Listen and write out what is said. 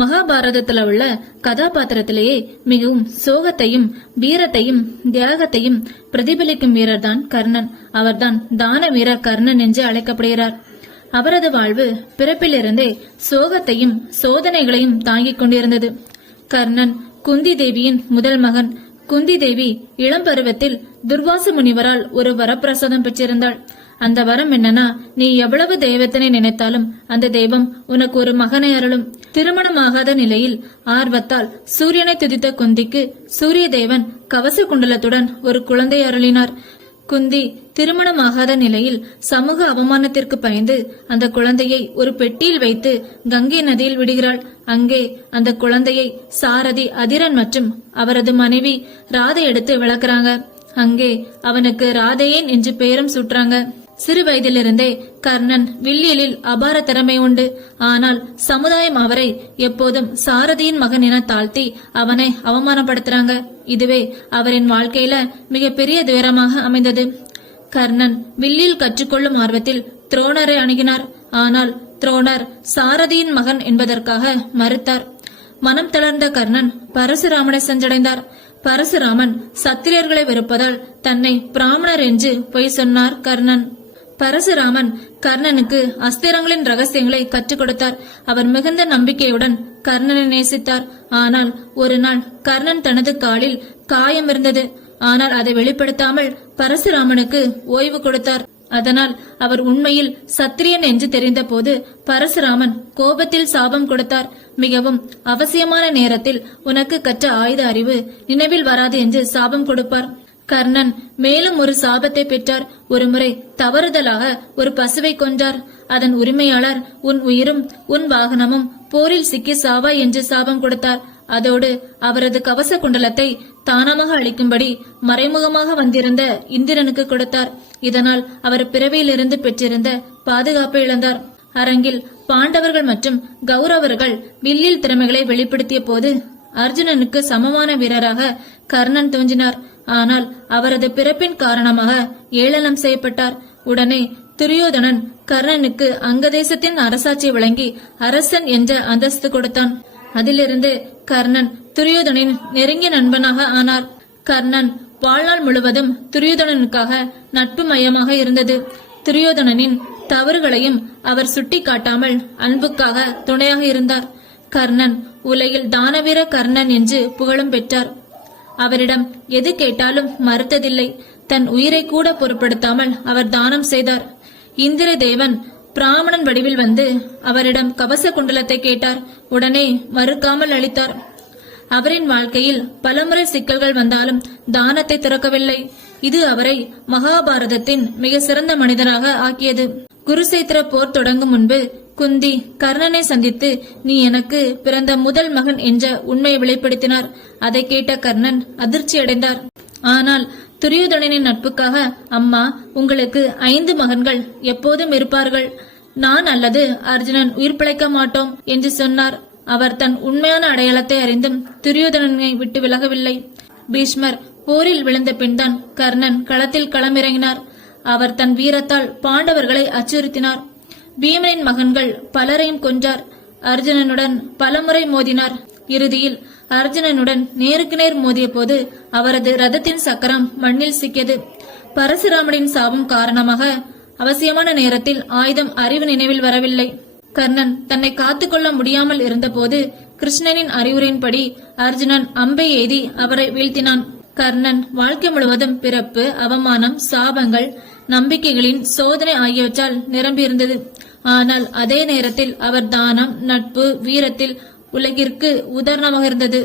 மகாபாரதத்துல உள்ள கதாபாத்திரத்திலேயே மிகவும் சோகத்தையும் வீரத்தையும் தியாகத்தையும் பிரதிபலிக்கும் வீரர்தான் கர்ணன். அவர்தான் தான வீரர் கர்ணன் என்று அழைக்கப்படுகிறார். அவரது வாழ்வு பிறப்பிலிருந்தே சோகத்தையும் சோதனைகளையும் தாங்கிக் கொண்டிருந்தது. கர்ணன் குந்தி தேவியின் முதல் மகன். குந்தி தேவி இளம் பருவத்தில் துர்வாச முனிவரால் ஒரு வரப்பிரசாதம் பெற்றிருந்தாள். அந்த வரம் என்னன்னா நீ எவ்வளவு தெய்வத்தினை நினைத்தாலும் அந்த தெய்வம் உனக்கு ஒரு மகனை அருளும். திருமணமாகாத நிலையில் ஆர்வத்தால் சூரியனை துதித்த குந்திக்கு சூரிய தேவன் கவச குண்டலத்துடன் ஒரு குழந்தை அருளினார். குந்தி திருமணமாகாத நிலையில் சமூக அவமானத்திற்கு பயந்து அந்த குழந்தையை ஒரு பெட்டியில் வைத்து கங்கை நதியில் விடுகிறாள். அங்கே அந்த குழந்தையை சாரதி அதிரன் மற்றும் அவரது மனைவி ராதை எடுத்து விளக்குறாங்க. அங்கே அவனுக்கு ராதையேன் என்று பெயரும் சுட்டுறாங்க. சிறு வயதிலிருந்தே கர்ணன் வில்லியலில் அபார திறமை உண்டு. ஆனால் சமுதாயம் அவரை எப்போதும் சாரதியின் மகன் என தாழ்த்தி அவனை அவமானப்படுத்துறாங்க. இதுவே அவரின் வாழ்க்கையில மிகப்பெரிய துயரமாக அமைந்தது. கர்ணன் வில்லில் கற்றுக்கொள்ளும் ஆர்வத்தில் துரோணரை அணுகினார். ஆனால் துரோணர் சாரதியின் மகன் என்பதற்காக மறுத்தார். மனம் தளர்ந்த கர்ணன் பரசுராமனை சென்றடைந்தார். பரசுராமன் சத்திரியர்களை வெறுப்பதால் தன்னை பிராமணர் என்று பொய் சொன்னார் கர்ணன். பரசுராமன் கர்ணனுக்கு அஸ்திரங்களின் ரகசியங்களை கற்றுக் கொடுத்தார். அவர் மிகுந்த நம்பிக்கையுடன் கர்ணனை நேசித்தார். ஆனால் ஒரு நாள் கர்ணன் தனது காலில் காயம் இருந்தது ஆனால் அதை வெளிப்படுத்தாமல் பரசுராமனுக்கு ஓய்வு கொடுத்தார். அதனால் அவர் உண்மையில் சத்திரியன் என்று தெரிந்தபோது பரசுராமன் கோபத்தில் சாபம் கொடுத்தார். மிகவும் அவசியமான நேரத்தில் உனக்கு கற்ற ஆயுத அறிவு நினைவில் வராது என்று சாபம் கொடுப்பார். கர்ணன் மேலும் ஒரு சாபத்தை பெற்றார். ஒருமுறை தவறுதலாக ஒரு பசுவை கொன்றார். அதன் உரிமையாளர் உன் உயிரும் உன் வாகனமும் போரில் சிக்கி சாவா என்று சாபம் கொடுத்தார். அதோடு அவரது கவச குண்டலத்தை தானமாக அளிக்கும்படி மறைமுகமாக வந்திருந்த இந்திரனுக்கு கொடுத்தார். இதனால் அவர் பிறவியிலிருந்து பெற்றிருந்த பாதுகாப்பை இழந்தார். அரங்கில் பாண்டவர்கள் மற்றும் கௌரவர்கள் வில்லில் திறமைகளை வெளிப்படுத்திய போது அர்ஜுனனுக்கு சமமான வீரராக கர்ணன் தோன்றினார். ஆனால் அவரது பிறப்பின் காரணமாக ஏளனம் செய்யப்பட்டார். உடனே துரியோதனன் கர்ணனுக்கு அங்கதேசத்தின் அரசாட்சி வழங்கி அரசன் என்ற அந்தஸ்து கொடுத்தான். அதிலிருந்து கர்ணன் துரியோதனின் நெருங்கிய நண்பனாக ஆனார். கர்ணன் வாழ்நாள் முழுவதும் துரியோதனனுக்காக நட்பு மையமாக இருந்தது. துரியோதனனின் தவறுகளையும் அவர் சுட்டி காட்டாமல் அன்புக்காக துணையாக இருந்தார். கர்ணன் உலகில் தானவீர கர்ணன் என்று புகழும் பெற்றார். அவரிடம் எது கேட்டாலும் மறுத்ததில்லை. தன் உயிரை கூட பொருட்படுத்தாமல் அவர் தானம் செய்தார். இந்திர தேவன் பிராமணன் வடிவில் வந்து அவரிடம் கவச குண்டலத்தை கேட்டார். உடனே மறுக்காமல் அளித்தார். அவரின் வாழ்க்கையில் பலமுறை சிக்கல்கள் வந்தாலும் தானத்தை துறக்கவில்லை. இது அவரை மகாபாரதத்தின் மிக சிறந்த மனிதராக ஆக்கியது. குருசேத்திர போர் தொடங்கும் முன்பு குந்தி கர்ணனை சந்தித்து நீ எனக்கு பிறந்த முதல் மகன் என்ற உண்மையை வெளிப்படுத்தினார். அதை கேட்ட கர்ணன் அதிர்ச்சி அடைந்தார். ஆனால் துரியோதனனின் நட்புக்காக அம்மா உங்களுக்கு ஐந்து மகன்கள் எப்போதும் இருப்பார்கள். நான் அல்லது அர்ஜுனன் உயிர் பிழைக்க மாட்டோம் என்று சொன்னார். அவர் தன் உண்மையான அடையாளத்தை அறிந்தும் துரியோதனனை விட்டு விலகவில்லை. பீஷ்மர் போரில் விழுந்த பின்தான் கர்ணன் களத்தில் களமிறங்கினார். அவர் தன் வீரத்தால் பாண்டவர்களை அச்சுறுத்தினார். பீமனின் மகன்கள் பலரையும் கொன்றார். அர்ஜுனனுடன் பலமுறை மோதினார். இறுதியில் அர்ஜுனனுடன் நேருக்கு நேர் மோதிய போது அவரது ரதத்தின் சக்கரம் மண்ணில் சிக்கியது. பரசுராமனின் சாபம் காரணமாக அவசியமான நேரத்தில் ஆயுதம் அறிவு நினைவில் வரவில்லை. கர்ணன் தன்னை காத்துக்கொள்ள முடியாமல் இருந்தபோது கிருஷ்ணனின் அறிவுரையின்படி அர்ஜுனன் அம்பை எய்தி அவரை வீழ்த்தினான். கர்ணன் வாழ்க்கை முழுவதும் பிறப்பு அவமானம் சாபங்கள் நம்பிக்கைகளின் சோதனை ஆகியவற்றால் நிரம்பியிருந்தது. ஆனால் அதே நேரத்தில் அவர் தானம் நட்பு வீரத்தில் உலகிற்கு உதாரணமாக இருந்தது.